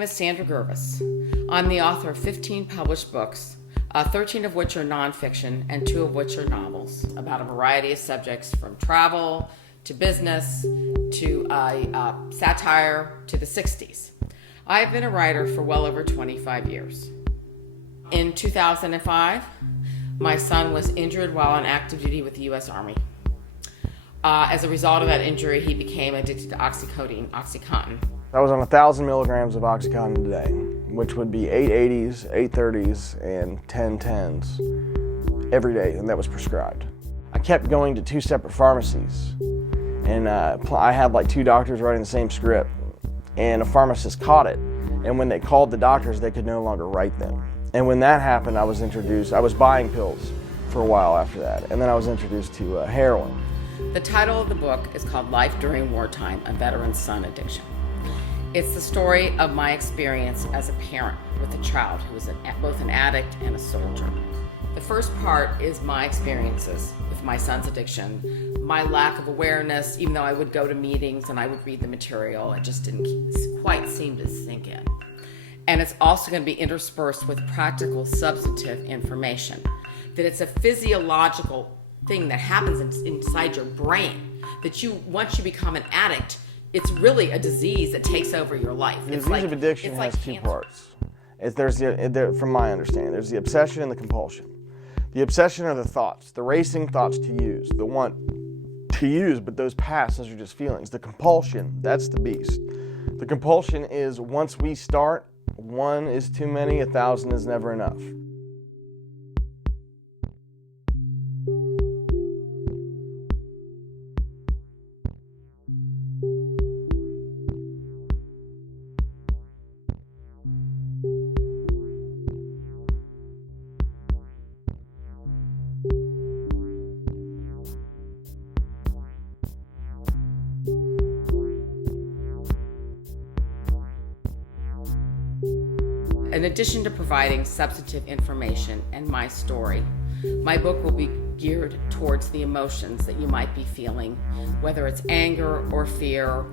name is Sandra Gervis. I'm the author of 15 published books, 13 of which are nonfiction and 2 of which are novels about a variety of subjects, from travel to business to satire to the 60s. I've been a writer for well over 25 years. In 2005, my son was injured while on active duty with the U.S. Army. As a result of that injury, he became addicted to Oxycontin. I was on 1,000 milligrams of Oxycontin a day, which would be 880s, 830s, and 1010s every day, and that was prescribed. I kept going to 2 separate pharmacies, and I had like 2 doctors writing the same script, and a pharmacist caught it, and when they called the doctors, they could no longer write them. And when that happened, I was buying pills for a while after that, and then I was introduced to heroin. The title of the book is called Life During Wartime, A Veteran's Son Addiction. It's the story of my experience as a parent with a child who was both an addict and a soldier. The first part is my experiences with my son's addiction, my lack of awareness. Even though I would go to meetings and I would read the material, it just didn't quite seem to sink in. And it's also going to be interspersed with practical, substantive information, that it's a physiological thing that happens inside your brain, that once you become an addict, it's really a disease that takes over your life. The disease of addiction has 2 parts. From my understanding, there's the obsession and the compulsion. The obsession are the thoughts, the racing thoughts to use, the want to use, but those pass, those are just feelings. The compulsion, that's the beast. The compulsion is once we start, 1 is too many, 1,000 is never enough. In addition to providing substantive information and my story, my book will be geared towards the emotions that you might be feeling, whether it's anger or fear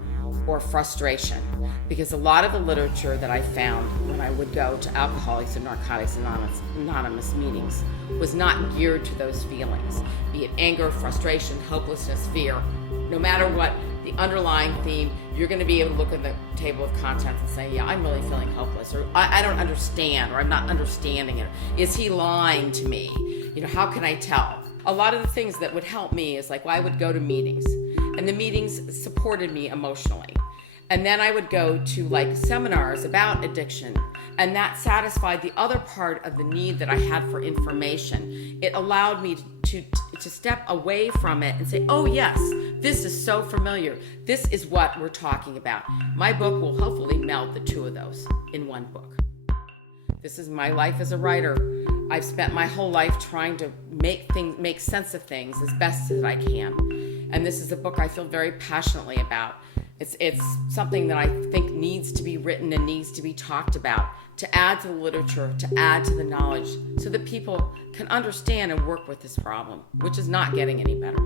or frustration. Because a lot of the literature that I found when I would go to Alcoholics and Narcotics Anonymous meetings was not geared to those feelings, be it anger, frustration, hopelessness, fear. No matter what the underlying theme, you're going to be able to look at the table of contents and say, yeah, I'm really feeling hopeless, or I don't understand, or I'm not understanding it. Is he lying to me? How can I tell? A lot of the things that would help me is I would go to meetings, and the meetings supported me emotionally. And then I would go to seminars about addiction, and that satisfied the other part of the need that I had for information. It allowed me to step away from it and say, oh yes, this is so familiar. This is what we're talking about. My book will hopefully meld the 2 of those in one book. This is my life as a writer. I've spent my whole life trying to make sense of things as best as I can. And this is a book I feel very passionately about. It's something that I think needs to be written and needs to be talked about, to add to the literature, to add to the knowledge, so that people can understand and work with this problem, which is not getting any better.